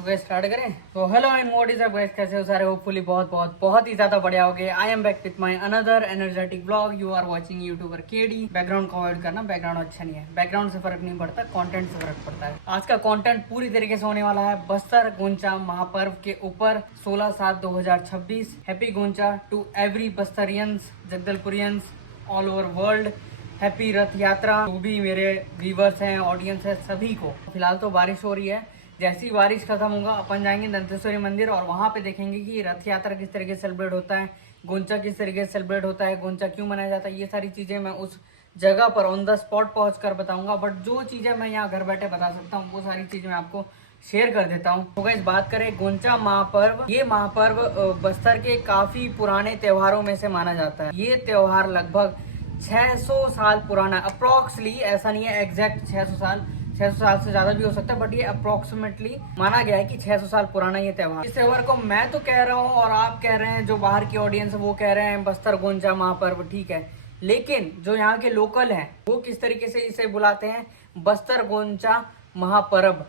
तो gas start करें। तो hello and what is up guys, कैसे हो सारे? होपफुली बहुत ही ज्यादा बढ़िया हो गए। I am back with my another energetic vlog. You are watching YouTuber KD. Background को अवॉइड करना, बैकग्राउंड अच्छा नहीं है। बैकग्राउंड से फर्क नहीं पड़ता, कंटेंट से फर्क पड़ता है। आज का कंटेंट पूरी तरीके से होने वाला है बस्तर गोंचा महापर्व के ऊपर 16/7/2026। Happy Goncha to every Bastarians, Jagdalpurians all over world. Happy Rath Yatra. जो भी मेरे व्यूवर्स हैं, ऑडियंस है, सभी को। फिलहाल तो बारिश हो रही है। जैसी बारिश खत्म होगा अपन जाएंगे दंतेश्वरी मंदिर और वहाँ पे देखेंगे कि रथ यात्रा किस तरीके से सेलिब्रेट होता है, गोंचा किस तरीके से सेलिब्रेट होता है, गोंचा क्यों मनाया जाता है। ये सारी चीज़ें मैं उस जगह पर ऑन द स्पॉट पहुँच कर बताऊंगा। बट जो चीज़ें मैं यहाँ घर बैठे बता सकता हूँ वो सारी चीज़ें मैं आपको शेयर कर देता हूँ। तो गाइस बात करें गोंचा महापर्व। ये महापर्व बस्तर के काफ़ी पुराने त्योहारों में से माना जाता है। ये त्योहार लगभग 600 साल पुराना, अप्रोक्सली, ऐसा नहीं है एग्जैक्ट 600 साल से ज्यादा भी हो सकता है, बट ये अप्रोक्सीमेटली माना गया है कि 600 साल पुराना ये त्योहार। इस त्योहार को मैं तो कह रहा हूँ और आप कह रहे हैं, जो बाहर की ऑडियंस है वो कह रहे हैं बस्तर गोंचा महापर्व, ठीक है। लेकिन जो यहाँ के लोकल हैं वो किस तरीके से इसे बुलाते हैं? बस्तर गोंचा महापर्व।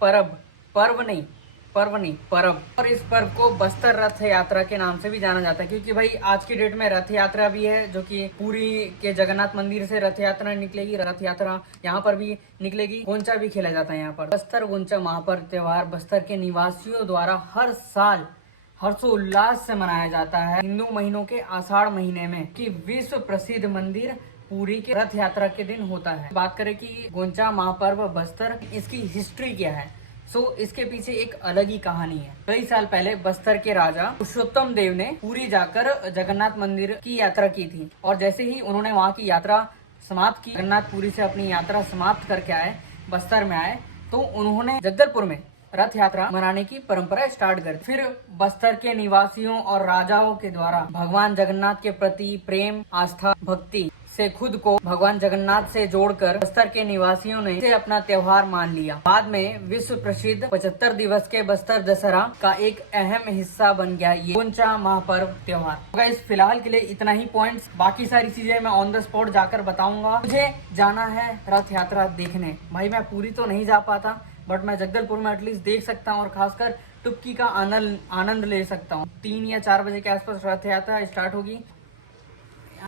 पर्व नहीं, पर्व। और इस पर्व को बस्तर रथ यात्रा के नाम से भी जाना जाता है, क्योंकि भाई आज की डेट में रथ यात्रा भी है, जो कि पूरी के जगन्नाथ मंदिर से रथ यात्रा निकलेगी। रथ यात्रा यहाँ पर भी निकलेगी। गोंचा भी खेला जाता है यहाँ पर। बस्तर गोंचा महापर्व त्योहार बस्तर के निवासियों द्वारा हर साल हर्षोल्लास से मनाया जाता है हिंदू महीनों के आषाढ़ महीने में, कि विश्व प्रसिद्ध मंदिर पूरी के रथ यात्रा के दिन होता है। बात करें कि गोंचा महापर्व बस्तर, इसकी हिस्ट्री क्या है? इसके पीछे एक अलग ही कहानी है। कई साल पहले बस्तर के राजा पुरुषोत्तम देव ने पुरी जाकर जगन्नाथ मंदिर की यात्रा की थी, और जैसे ही उन्होंने वहां की यात्रा समाप्त की, जगन्नाथपुरी से अपनी यात्रा समाप्त करके आए, बस्तर में आए, तो उन्होंने जगदलपुर में रथ यात्रा मनाने की परंपरा स्टार्ट कर दी। फिर बस्तर के निवासियों और राजाओं के द्वारा भगवान जगन्नाथ के प्रति प्रेम, आस्था, भक्ति से खुद को भगवान जगन्नाथ से जोड़कर बस्तर के निवासियों ने इसे अपना त्योहार मान लिया। बाद में विश्व प्रसिद्ध 75 दिवस के बस्तर दशहरा का एक अहम हिस्सा बन गया ये गोंचा महापर्व त्योहार। गाइस फिलहाल के लिए इतना ही पॉइंट्स, बाकी सारी चीजें मैं ऑन द स्पॉट जाकर बताऊंगा। मुझे जाना है रथ यात्रा देखने। भाई मैं पूरी तो नहीं जा पाता, बट मैं जगदलपुर में एटलीस्ट देख सकता हूँ और खासकर टुक्की का आनंद ले सकता हूँ। 3 या 4 बजे के आसपास रथ यात्रा स्टार्ट होगी।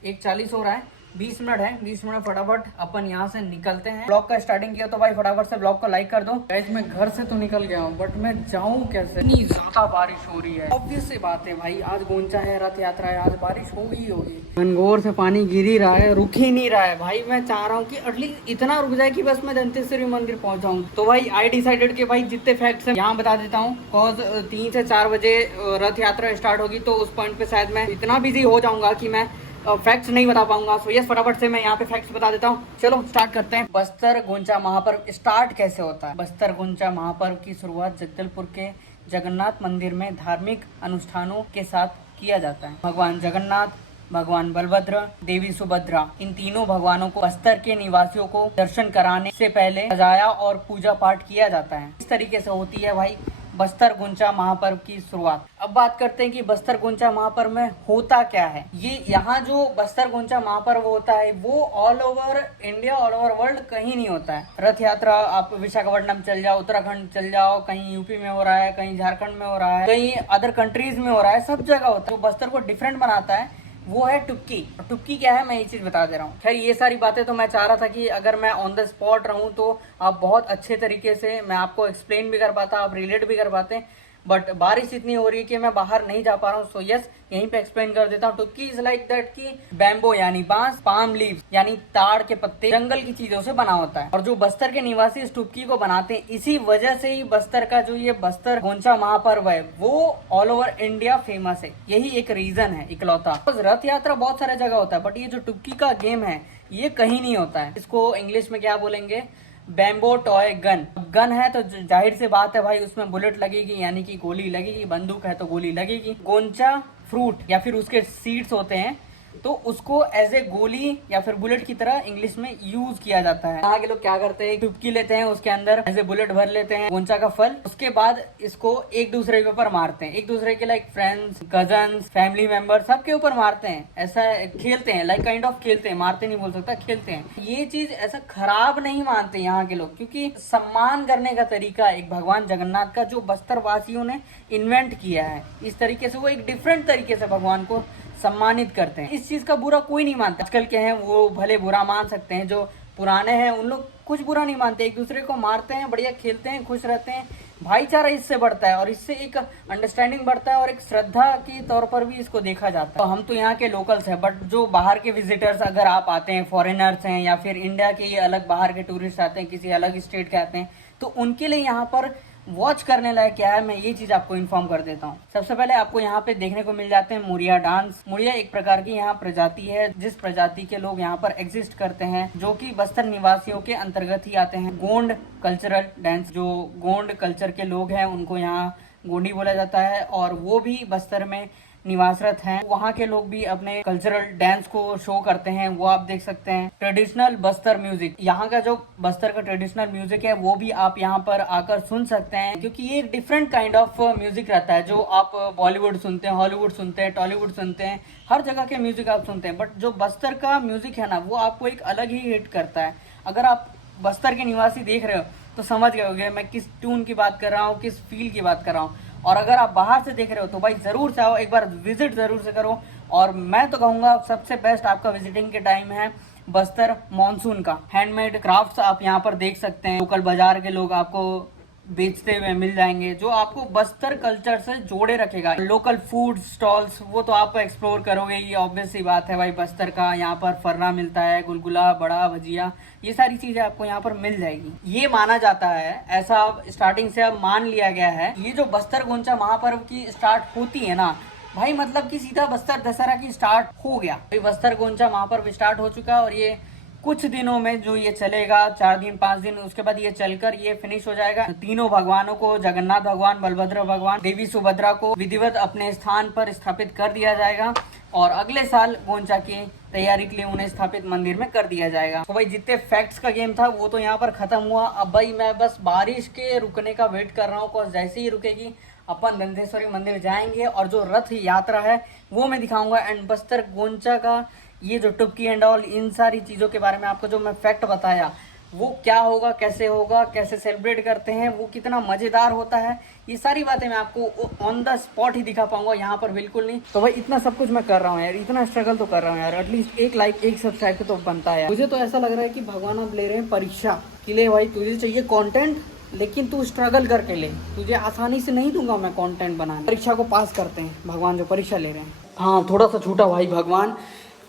1:40 हो रहा है, 20 मिनट है। 20 मिनट फटाफट अपन यहाँ से निकलते हैं। ब्लॉग का स्टार्टिंग किया तो भाई फटाफट से ब्लॉग को लाइक कर दो। गाइस मैं घर से तो निकल गया हूँ, बट मैं जाऊँ कैसे? इतनी ज्यादा बारिश हो रही है। ऑब्वियस सी बात है भाई, आज गोंचा है, रथ यात्रा है, आज बारिश होगी ही होगी। गनगौर से पानी गिर ही रहा है, रुक ही नहीं रहा है भाई। मैं चाह रहा हूँ कि एटलीस्ट इतना रुक जाए कि बस मैं दंतेश्वरी मंदिर पहुंच जाऊँ। तो भाई आई डिसाइडेड कि भाई जितने फैक्ट्स हैं यहाँ बता देता हूँ। कॉज 3 से 4 बजे रथ यात्रा स्टार्ट होगी, तो उस पॉइंट पे शायद मैं इतना बिजी हो जाऊंगा कि मैं फैक्ट्स नहीं बता पाऊंगा। सो यस, फटाफट से मैं यहाँ पे फैक्ट्स बता देता हूँ। चलो स्टार्ट करते हैं। बस्तर गोंचा महापर्व स्टार्ट कैसे होता है? बस्तर गोंचा महापर्व की शुरुआत जगदलपुर के जगन्नाथ मंदिर में धार्मिक अनुष्ठानों के साथ किया जाता है। भगवान जगन्नाथ, भगवान बलभद्र, देवी सुभद्रा, इन तीनों भगवानों को बस्तर के निवासियों को दर्शन कराने से पहले सजाया और पूजा पाठ किया जाता है। इस तरीके से होती है भाई बस्तर गोंचा महापर्व की शुरुआत। अब बात करते हैं कि बस्तर गोंचा महापर्व में होता क्या है। ये यहाँ जो बस्तर गोंचा महापर्व होता है वो all over India, all over world कहीं नहीं होता है। रथ यात्रा आप विशाखापट्टनम चल जाओ, उत्तराखंड चल जाओ, कहीं यूपी में हो रहा है, कहीं झारखंड में हो रहा है, कहीं अदर कंट्रीज में हो रहा है, सब जगह होता है। तो बस्तर को डिफरेंट बनाता है वो है टुक्की। टुक्की क्या है मैं ये चीज बता दे रहा हूँ। खैर ये सारी बातें तो मैं चाह रहा था कि अगर मैं ऑन द स्पॉट रहूं तो आप बहुत अच्छे तरीके से मैं आपको एक्सप्लेन भी कर पाता, आप रिलेट भी कर पाते, बट बारिश इतनी हो रही है कि मैं बाहर नहीं जा पा रहा हूँ। सो यस, यहीं पे एक्सप्लेन कर देता हूँ। टुक्की इज लाइक दैट कि बैम्बो यानी बांस, पाम लीव्स यानी ताड़ के पत्ते, जंगल की चीजों से बना होता है। और जो बस्तर के निवासी इस टुक्की को बनाते हैं, इसी वजह से ही बस्तर का जो ये बस्तर गोंचा महापर्व है वो ऑल ओवर इंडिया फेमस है। यही एक रीजन है इकलौता। रथ यात्रा बहुत सारे जगह होता है, बट ये जो टुक्की का गेम है ये कहीं नहीं होता है। इसको इंग्लिश में क्या बोलेंगे? Bamboo toy gun. गन है तो जाहिर सी बात है भाई उसमें बुलेट लगेगी, यानी कि गोली लगेगी। बंदूक है तो गोली लगेगी। गोंचा फ्रूट या फिर उसके सीड्स होते हैं तो उसको एज ए गोली या फिर बुलेट की तरह इंग्लिश में यूज किया जाता है। यहाँ के लोग क्या करते हैं, चुटकी लेते हैं, उसके अंदर एज ए बुलेट भर लेते हैं गोंचा का फल, उसके बाद इसको एक दूसरे के ऊपर मारते हैं, एक दूसरे के like friends, cousins, family member सबके ऊपर मारते हैं, ऐसा खेलते हैं, लाइक काइंड ऑफ खेलते हैं, मारते नहीं बोल सकता, खेलते हैं। ये चीज ऐसा खराब नहीं मानते यहाँ के लोग, क्योंकि सम्मान करने का तरीका एक भगवान जगन्नाथ का जो बस्तर वासियों ने इन्वेंट किया है, इस तरीके से वो एक डिफरेंट तरीके से भगवान को सम्मानित करते हैं। इस चीज का बुरा कोई नहीं मानता। आजकल के हैं वो भले बुरा मान सकते हैं, जो पुराने हैं उन लोग कुछ बुरा नहीं मानते, एक दूसरे को मारते हैं, बढ़िया खेलते हैं, खुश रहते हैं, भाईचारा इससे बढ़ता है और इससे एक अंडरस्टैंडिंग बढ़ता है और एक श्रद्धा के तौर पर भी इसको देखा जाता है। तो हम तो यहाँ के लोकल्स हैं, बट जो बाहर के विजिटर्स अगर आप आते हैं, फॉरेनर्स हैं या फिर इंडिया के ये अलग बाहर के टूरिस्ट आते हैं, किसी अलग स्टेट के आते हैं, तो उनके लिए यहाँ पर वॉच करने लायक क्या है, मैं ये चीज आपको इन्फॉर्म कर देता हूँ। सबसे पहले आपको यहाँ पे देखने को मिल जाते हैं मुरिया डांस। मुरिया एक प्रकार की यहाँ प्रजाति है, जिस प्रजाति के लोग यहाँ पर एग्जिस्ट करते हैं, जो कि बस्तर निवासियों के अंतर्गत ही आते हैं। गोंड कल्चरल डांस, जो गोंड कल्चर के लोग हैं उनको यहाँ गोंडी बोला जाता है और वो भी बस्तर में निवासरत हैं। वहाँ के लोग भी अपने कल्चरल डांस को शो करते हैं, वो आप देख सकते हैं। ट्रेडिशनल बस्तर म्यूजिक, यहाँ का जो बस्तर का ट्रेडिशनल म्यूजिक है वो भी आप यहाँ पर आकर सुन सकते हैं, क्योंकि ये एक डिफरेंट काइंड ऑफ म्यूजिक रहता है। जो आप बॉलीवुड सुनते हैं, हॉलीवुड सुनते हैं, टॉलीवुड सुनते हैं, हर जगह के म्यूजिक आप सुनते हैं, बट जो बस्तर का म्यूजिक है ना, वो आपको एक अलग ही हिट करता है। अगर आप बस्तर के निवासी देख रहे हो तो समझ गए होंगे मैं किस ट्यून की बात कर रहा हूँ, किस फील की बात कर रहा हूँ। और अगर आप बाहर से देख रहे हो तो भाई जरूर से आओ, एक बार विजिट जरूर से करो। और मैं तो कहूँगा सबसे बेस्ट आपका विजिटिंग के टाइम है बस्तर मानसून का। हैंडमेड क्राफ्ट्स आप यहाँ पर देख सकते हैं, लोकल बाजार के लोग आपको बेचते हुए मिल जाएंगे, जो आपको बस्तर कल्चर से जोड़े रखेगा। लोकल फूड स्टॉल्स वो तो आप एक्सप्लोर करोगे, ये ऑब्वियस सी बात है भाई। बस्तर का यहाँ पर फर्रा मिलता है, गुलगुला, बड़ा, भजिया, ये सारी चीजें आपको यहाँ पर मिल जाएगी। ये माना जाता है, ऐसा स्टार्टिंग से अब मान लिया गया है, ये जो बस्तर गोंचा महापर्व की स्टार्ट होती है ना भाई, मतलब कि सीधा बस्तर दशहरा की स्टार्ट हो गया। भाई बस्तर गोंचा महापर्व स्टार्ट हो चुका है और ये कुछ दिनों में जो ये चलेगा, 4 दिन 5 दिन, उसके बाद ये चलकर ये फिनिश हो जाएगा। तीनों भगवानों को, जगन्नाथ भगवान, बलभद्र भगवान, देवी सुभद्रा को विधिवत अपने स्थान पर स्थापित कर दिया जाएगा और अगले साल गोंचा की तैयारी के लिए उन्हें स्थापित मंदिर में कर दिया जाएगा। तो भाई जितने फैक्ट्स का गेम था वो तो यहाँ पर खत्म हुआ। अब भाई मैं बस बारिश के रुकने का वेट कर रहा हूँ, और जैसे ही रुकेगी अपन दंतेश्वरी मंदिर जाएंगे और जो रथ यात्रा है वो मैं दिखाऊंगा। एंड बस्तर गोंचा का ये जो टुपकी एंड ऑल, इन सारी चीज़ों के बारे में आपको जो मैं फैक्ट बताया, वो क्या होगा, कैसे सेलिब्रेट करते हैं, वो कितना मज़ेदार होता है, ये सारी बातें मैं आपको ऑन द स्पॉट ही दिखा पाऊंगा, यहाँ पर बिल्कुल नहीं। तो भाई इतना सब कुछ मैं कर रहा हूँ यार, इतना स्ट्रगल तो कर रहा हूँ यार, एटलीस्ट एक लाइक, एक सब्सक्राइब तो बनता है। मुझे तो ऐसा लग रहा है कि भगवान अब ले रहे हैं परीक्षा के लिए। भाई तुझे चाहिए कॉन्टेंट, लेकिन तू स्ट्रगल करके ले, तुझे आसानी से नहीं दूंगा मैं कंटेंट बनाने। परीक्षा को पास करते हैं भगवान जो परीक्षा ले रहे हैं। हाँ थोड़ा सा छूटा भाई भगवान।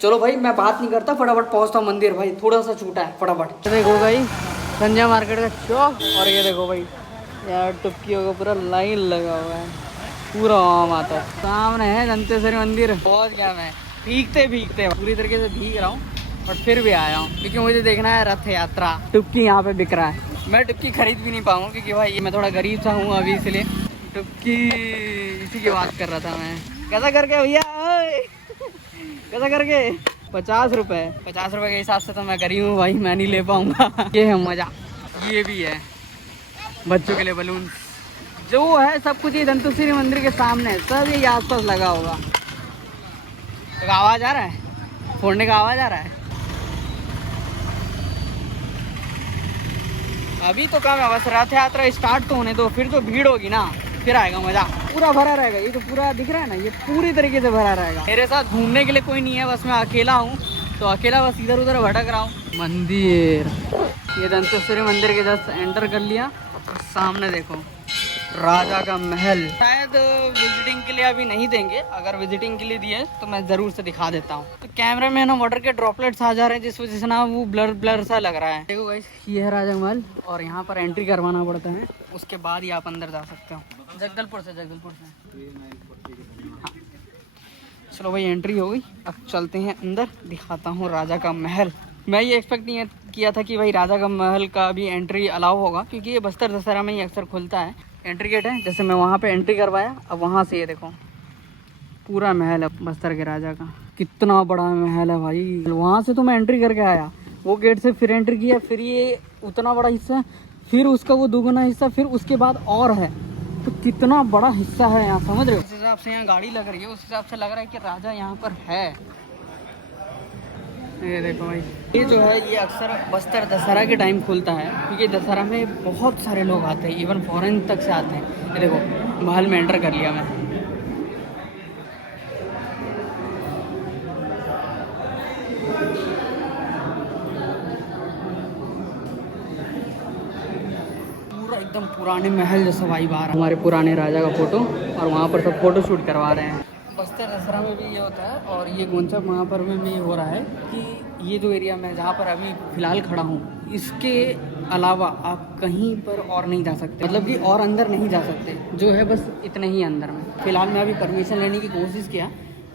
चलो भाई मैं बात नहीं करता, फटाफट पहुंचता हूँ मंदिर। भाई थोड़ा सा छूटा है, फटाफट। देखो भाई संजय मार्केट का चौक, और ये देखो भाई यार टुपकियों का पूरा लाइन लगा हुआ है, पूरा आम आता है। सामने है दंतेश्वरी मंदिर। बहुत क्या मैं भीगते पूरी तरीके से भीग रहा हूँ, बट फिर भी आया हूँ क्योंकि मुझे देखना है रथ यात्रा। टुपकी यहाँ पे बिक रहा है, मैं टुपकी खरीद भी नहीं पाऊँ क्योंकि भाई मैं थोड़ा गरीब सा हूँ अभी, इसलिए टुपकी इसी की बात कर रहा था मैं। कैसा करके भैया, कैसा करके? 50 रुपये। 50 रुपये के हिसाब से तो मैं गरीब हूँ भाई, मैं नहीं ले पाऊँगा। ये है मज़ा। ये भी है बच्चों के लिए बलून, जो है सब कुछ ये दंतेश्वरी मंदिर के सामने सब ये आसपास लगा होगा। तो आवाज़ आ रहा है, फोड़ने का आवाज़ आ रहा है। अभी तो कम है, बस रथ यात्रा स्टार्ट तो होने दो, फिर जो भीड़ होगी ना फिर आएगा मजा। पूरा भरा रहेगा, ये तो पूरा दिख रहा है ना, ये पूरी तरीके से भरा रहेगा। मेरे साथ घूमने के लिए कोई नहीं है, बस मैं अकेला हूँ, तो अकेला बस इधर उधर भटक रहा हूँ। मंदिर, ये दंतेश्वरी मंदिर के जस्ट एंटर कर लिया, सामने देखो राजा का महल। शायद विजिटिंग के लिए अभी नहीं देंगे, अगर विजिटिंग के लिए दिए तो मैं ज़रूर से दिखा देता हूँ। तो कैमरे में ना वाटर के ड्रॉपलेट्स आ जा रहे हैं, जिस वजह से ना वो ब्लर सा लग रहा है। देखो गाइस ये है राजा महल, और यहाँ पर एंट्री करवाना पड़ता है, उसके बाद ही आप अंदर जा सकते हो। जगदलपुर से हाँ। चलो भाई एंट्री हो गई, अब चलते हैं अंदर, दिखाता हूँ राजा का महल। मैं ये एक्सपेक्ट नहीं किया था कि भाई राजा का महल का भी एंट्री अलाउ होगा, क्योंकि ये बस्तर दशहरा में ही अक्सर खुलता है। एंट्री गेट है, जैसे मैं वहाँ पे एंट्री करवाया, अब वहाँ से ये देखो पूरा महल है बस्तर के राजा का। कितना बड़ा महल है भाई। वहाँ से तो मैं एंट्री करके आया, वो गेट से फिर एंट्री किया, फिर ये उतना बड़ा हिस्सा, फिर उसका वो दुगुना हिस्सा, फिर उसके बाद और है। तो कितना बड़ा हिस्सा है यहाँ, समझ रहे हो। जिस हिसाब से यहाँ गाड़ी लग रही है उस हिसाब से लग रहा है कि राजा यहाँ पर है। ये देखो भाई, ये जो है ये अक्सर बस्तर दशहरा के टाइम खुलता है, क्योंकि दशहरा में बहुत सारे लोग आते हैं, इवन फॉरेन तक से आते हैं। ये देखो महल में एंटर कर लिया मैं। पूरा एकदम पुराने महल जैसा वाइब आ रहा है। हमारे पुराने राजा का फोटो, और वहाँ पर सब फोटो शूट करवा रहे हैं। बस्तर दशहरा में भी ये होता है, और ये गोंचा महापर्व में भी हो रहा है कि ये जो एरिया में जहाँ पर अभी फ़िलहाल खड़ा हूँ, इसके अलावा आप कहीं पर और नहीं जा सकते, मतलब कि और अंदर नहीं जा सकते, जो है बस इतने ही अंदर में। फ़िलहाल मैं अभी परमिशन लेने की कोशिश किया,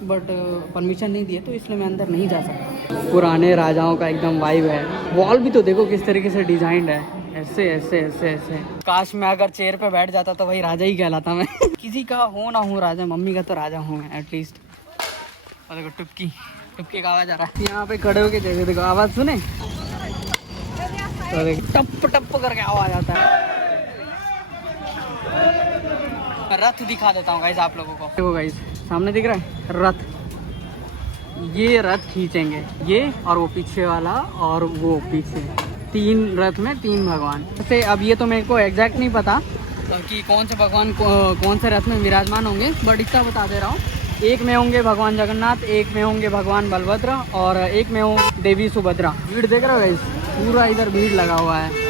बट परमिशन नहीं दिया, तो इसलिए मैं अंदर नहीं जा सकता। पुराने राजाओं का एकदम वाइब है। वॉल भी तो देखो किस तरीके से डिजाइंड है, ऐसे ऐसे ऐसे ऐसे। काश मैं अगर चेयर पे बैठ जाता तो वही राजा ही कहलाता मैं। किसी का हो ना हो राजा, मम्मी का तो राजा हूँ मैं एटलीस्ट। और देखो टुपकी टुपकी का आवाज आ रहा है। यहाँ पे खड़े होके जैसे देखो आवाज सुने तो देखो टप टप करके आवाज आता है। रथ दिखा देता हूँ गाइस आप लोगों को। देखो गाइस सामने दिख रहा है रथ, ये रथ खींचेंगे, ये और वो पीछे वाला और वो पीछे, 3 रथ में 3 भगवान। जैसे अब ये तो मेरे को एग्जैक्ट नहीं पता कि कौन से भगवान कौन से रथ में विराजमान होंगे, बट इतना बता दे रहा हूँ, एक में होंगे भगवान जगन्नाथ, एक में होंगे भगवान बलभद्र, और एक में हो देवी सुभद्रा। भीड़ देख रहे हो गाइस, पूरा इधर भीड़ लगा हुआ है,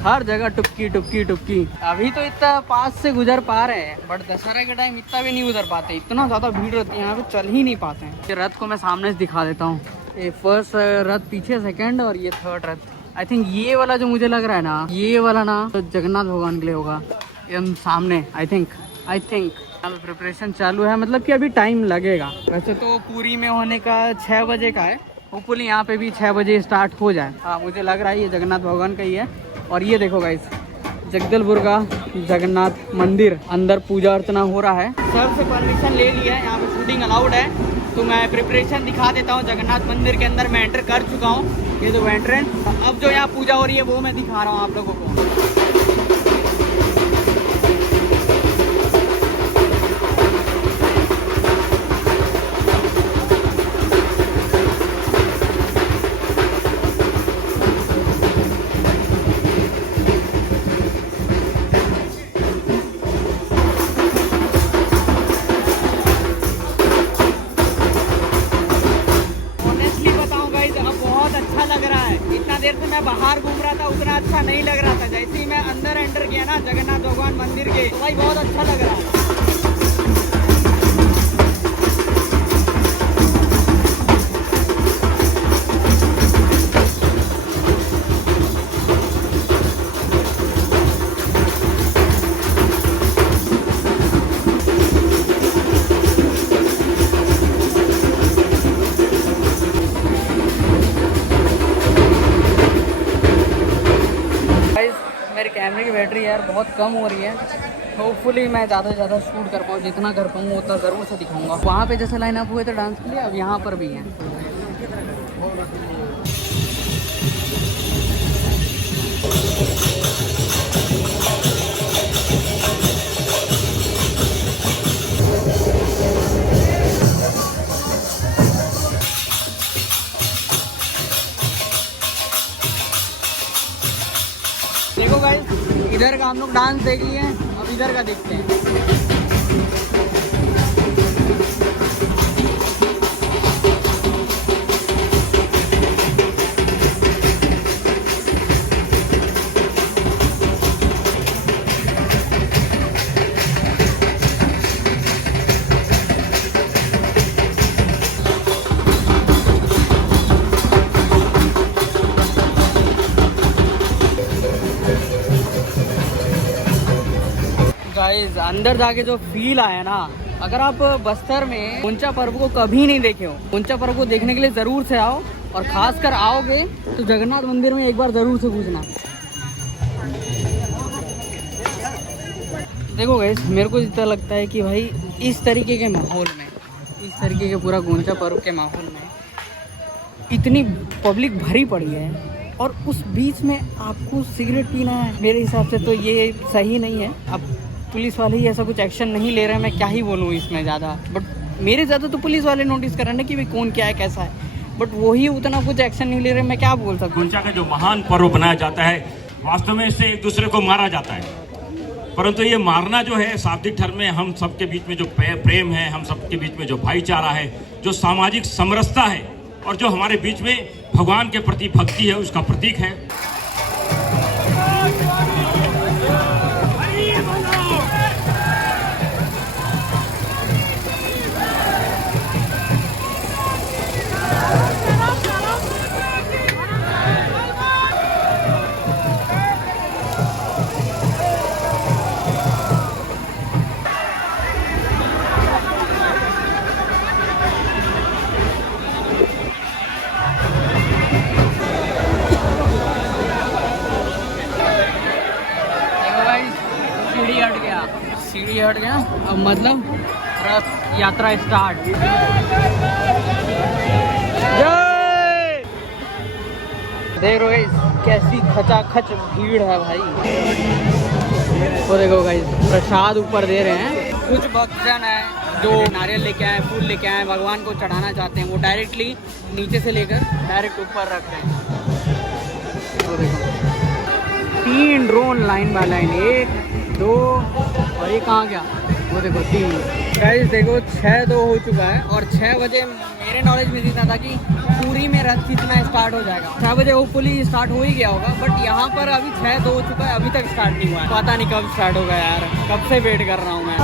हर जगह टुपकी टुपकी टुपकी। अभी तो इतना पास से गुजर पा रहे हैं, बट दशहरा के टाइम इतना भी नहीं गुजर पाते, इतना ज़्यादा भीड़ रहती है यहाँ पे, चल ही नहीं पाते हैं। ये रथ को मैं सामने से दिखा देता हूँ। ये फर्स्ट रथ पीछे, सेकेंड, और ये थर्ड रथ। आई थिंक ये वाला जो मुझे लग रहा है ना, ये वाला ना तो जगन्नाथ भगवान के लिए होगा, एकदम सामने। आई थिंक यहाँ पे प्रिपरेशन चालू है, मतलब कि अभी टाइम लगेगा। वैसे तो पूरी में होने का 6 बजे का है, होपफुली यहाँ पे भी 6 बजे स्टार्ट हो जाए। हाँ मुझे लग रहा है ये जगन्नाथ भगवान का ही है। और ये देखो गाइस, जगदलपुर का जगन्नाथ मंदिर, अंदर पूजा अर्चना हो रहा है। सर से परमिशन ले लिया है, यहाँ पे शूटिंग अलाउड है, तो मैं प्रिपरेशन दिखा देता हूँ। जगन्नाथ मंदिर के अंदर मैं एंटर कर चुका हूँ, ये तो एंट्रेंस। अब जो यहाँ पूजा हो रही है वो मैं दिखा रहा हूँ आप लोगों को। देर से मैं बाहर घूम रहा था, उतना अच्छा नहीं लग रहा था। जैसे ही मैं अंदर एंटर किया ना जगन्नाथ भगवान मंदिर के, तो भाई बहुत अच्छा लग रहा है। मेरे कैमरे की बैटरी यार बहुत कम हो रही है, होपफुली मैं ज़्यादा से ज़्यादा शूट कर पाऊँ, जितना कर पाऊँ उतना ज़रूर से दिखाऊंगा। वहाँ पे जैसे लाइन अप हुए थे डांस के लिए, अब यहाँ पर भी है। देखो गाइस, इधर का हम लोग डांस देख लिए हैं, अब इधर का देखते हैं। गाइस अंदर जाके जो फील आया ना, अगर आप बस्तर में गोंचा पर्व को कभी नहीं देखे हो, गोंचा पर्व को देखने के लिए ज़रूर से आओ, और खासकर आओगे तो जगन्नाथ मंदिर में एक बार ज़रूर से घुसना। देखो गाइस, मेरे को जितना लगता है कि भाई इस तरीके के माहौल में इस तरीके के पूरा गोंचा पर्व के माहौल में इतनी पब्लिक भरी पड़ी है और उस बीच में आपको सिगरेट पीना है, मेरे हिसाब से तो ये सही नहीं है। अब पुलिस वाले ही ऐसा कुछ एक्शन नहीं ले रहे हैं, मैं क्या ही बोलूँ इसमें ज़्यादा, बट मेरे ज़्यादा तो पुलिस वाले नोटिस कर रहे हैं कि भाई कौन क्या है कैसा है, बट वही उतना कुछ एक्शन नहीं ले रहे, मैं क्या बोल सकता हूँ। गोंचा का जो महान पर्व बनाया जाता है, वास्तव में इससे एक दूसरे को मारा जाता है, परंतु ये मारना जो है शाब्दिक धर्म में हम सबके बीच में जो प्रेम है, हम सबके बीच में जो भाईचारा है, जो सामाजिक समरसता है और जो हमारे बीच में भगवान के प्रति भक्ति है, उसका प्रतीक है। सीढ़ी हट गया, अब मतलब रथ यात्रा स्टार्ट। देख रहे हो कैसी खचाखच भीड़ है भाई। वो देखो गाइस प्रसाद ऊपर दे रहे हैं, कुछ भक्तजन है जो नारियल लेके आए, फूल लेके आए, भगवान को चढ़ाना चाहते हैं, वो डायरेक्टली नीचे से लेकर डायरेक्ट ऊपर रख रहे हैं। वो देखो 3 ड्रोन लाइन बाय लाइन, 1 2 और ये कहाँ गया, वो देखो 3। गाइस देखो 6:02 हो चुका है और 6 बजे मेरे नॉलेज में इतना था कि पूरी में रथ खींचना स्टार्ट हो जाएगा। 6 बजे होपफुली स्टार्ट हो ही गया होगा, बट यहाँ पर अभी 6:02 हो चुका है, अभी तक स्टार्ट नहीं हुआ है। पता नहीं कब स्टार्ट होगा यार, कब से वेट कर रहा हूँ मैं।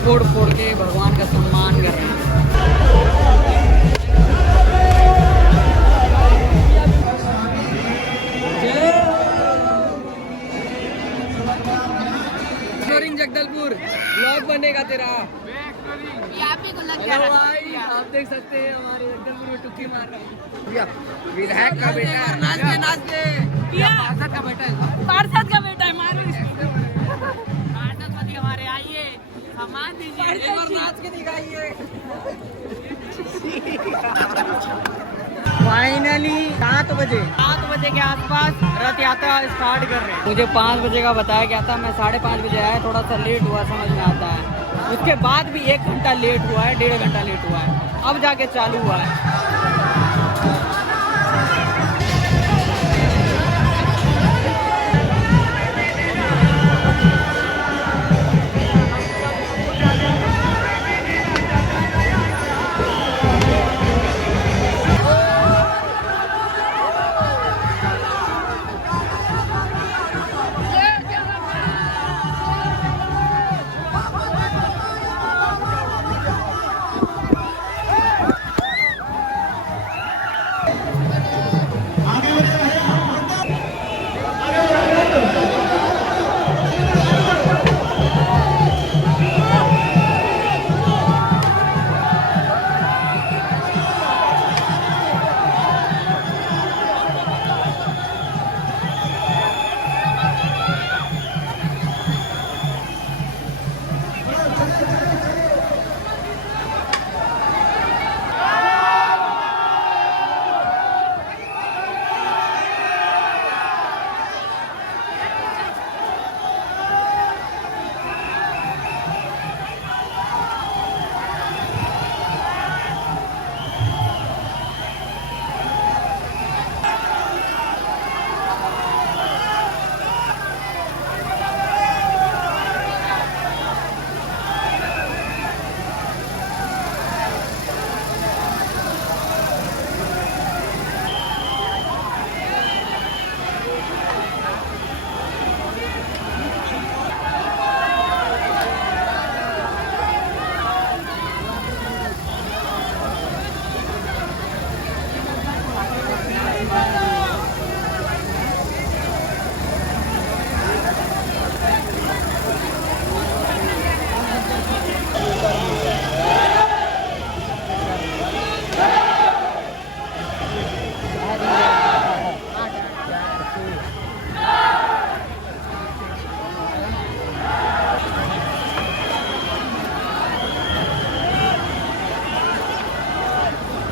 फोड़ फोड़ के भगवान का सम्मान कर रहे हैं। जगदलपुर ब्लॉग बनेगा तेरा। हेलो भाई, आप देख सकते हैं हमारे जगदलपुर में टुक्की मार रहा है विधायक का बेटा। नाच के पार्षद का बेटा है, पार्षद का बेटा है। पार्षद हमारे आइए सामान दीजिए, एक बार नाच के दिखाइए। फाइनली 7 बजे के आसपास रथ यात्रा स्टार्ट कर रहे हैं। मुझे 5 बजे का बताया गया था, मैं 5:30 बजे आया, थोड़ा सा लेट हुआ समझ में आता है। उसके बाद भी 1 घंटा लेट हुआ है, 1.5 घंटा लेट हुआ है, अब जाके चालू हुआ है।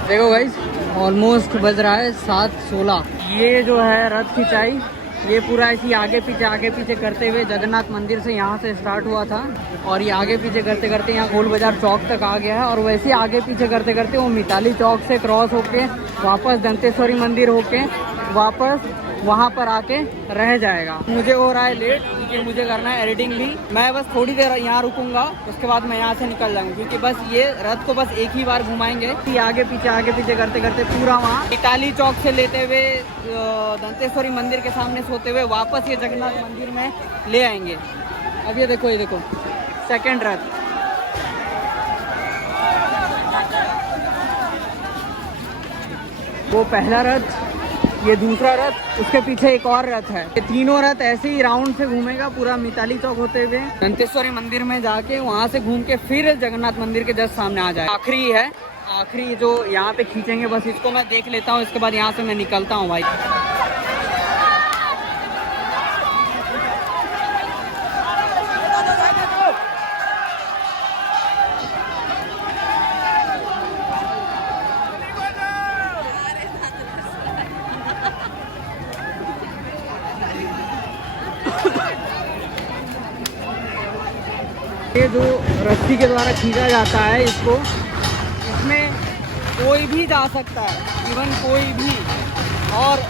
देखो गाइस ऑलमोस्ट बज रहा है 7:16। ये जो है रथ खिंचाई, ये पूरा ऐसी आगे पीछे करते हुए जगन्नाथ मंदिर से यहाँ से स्टार्ट हुआ था और ये आगे पीछे करते करते यहाँ गोल बाजार चौक तक आ गया है और वैसे आगे पीछे करते करते वो मिताली चौक से क्रॉस होके वापस दंतेश्वरी मंदिर होके वापस वहाँ पर आके रह जाएगा। मुझे हो रहा है लेट क्योंकि मुझे करना है एडिटिंग भी। मैं बस थोड़ी देर यहाँ रुकूंगा, उसके बाद मैं यहाँ से निकल जाऊँगा क्योंकि बस ये रथ को बस एक ही बार घुमाएंगे कि आगे पीछे करते करते पूरा वहाँ मिताली चौक से लेते हुए दंतेश्वरी मंदिर के सामने से होते हुए वापस ये जगन्नाथ मंदिर में ले आएंगे। अब ये देखो सेकेंड रथ। वो पहला रथ, ये दूसरा रथ, उसके पीछे एक और रथ है। ये तीनों रथ ऐसे ही राउंड से घूमेगा पूरा मिताली चौक होते हुए दंतेश्वरी मंदिर में जाके वहां से घूम के फिर जगन्नाथ मंदिर के जस्ट सामने आ जाए। आखिरी जो यहाँ पे खींचेंगे, बस इसको मैं देख लेता हूँ, इसके बाद यहाँ से मैं निकलता हूँ भाई। ये जो रस्सी के द्वारा खींचा जाता है इसको, इसमें कोई भी जा सकता है, इवन कोई भी। और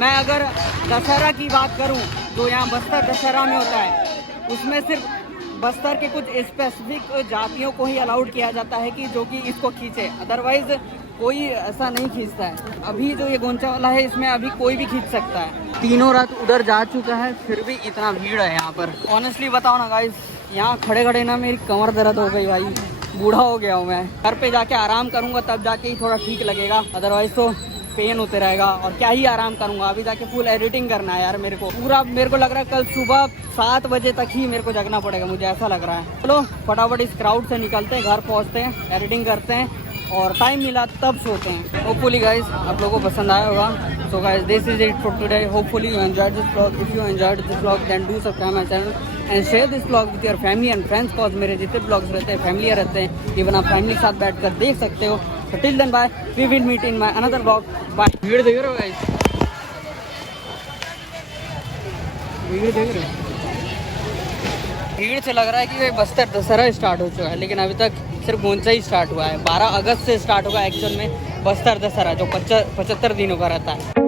मैं अगर दशहरा की बात करूं, जो यहाँ बस्तर दशहरा में होता है, उसमें सिर्फ बस्तर के कुछ स्पेसिफिक जातियों को ही अलाउड किया जाता है कि जो कि इसको खींचे, अदरवाइज कोई ऐसा नहीं खींचता है। अभी जो ये गोंचा वाला है इसमें अभी कोई भी खींच सकता है। तीनों रथ उधर जा चुका है, फिर भी इतना भीड़ है यहाँ पर। ऑनेस्टली बताओ ना गाइस, यहाँ खड़े खड़े ना मेरी कमर दर्द हो गई भाई, बूढ़ा हो गया हूँ मैं। घर पे जाके आराम करूँगा तब जाके ही थोड़ा ठीक लगेगा, अदरवाइज तो पेन होते रहेगा। और क्या ही आराम करूँगा, अभी जाके फुल एडिटिंग करना है यार मेरे को। पूरा मेरे को लग रहा है कल सुबह 7 बजे तक ही मेरे को जगना पड़ेगा, मुझे ऐसा लग रहा है। चलो फटाफट इस क्राउड से निकलते हैं, घर पहुँचते हैं, एडिटिंग करते हैं और टाइम मिला तब सोते हैं। होपफुली गाइज आप लोगों को पसंद आया होगा। So guys this is it for today. Hopefully you enjoyed this vlog. If you enjoyed this vlog then do subscribe my channel and share this vlog with your family and friends. Cause मेरे जितने blogs रहते हैं family रहते हैं, even आप family के साथ बैठ कर देख सकते हो। So till then bye, we will meet in my another vlog. Bye. भीड़ देख रहे हो guys? भीड़ से लग रहा है कि बस्तर दशहरा स्टार्ट हो चुका है, लेकिन अभी तक सिर्फ गोंचा ही स्टार्ट हुआ है। 12 अगस्त से स्टार्ट होगा एक्चुअल में बस्तर दशहरा, जो 75 दिनों का रहता है।